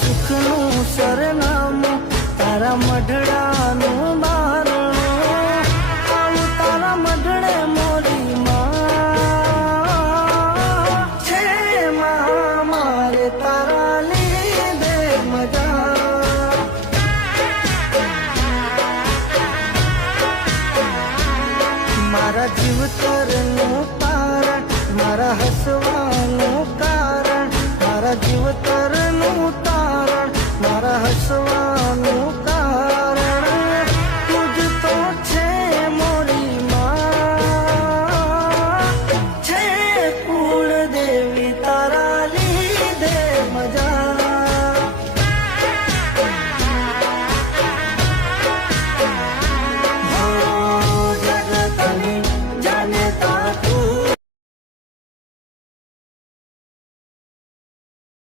સુખનું સરનામું, તારા મઢડાનું બારણું, આવું તારા મઢડે મોરી માં છે માં, મારે તારા લીધે મજા. મારા જીવતરનું કારણ, મારા હસવાનું કારણ, મારા જીવતર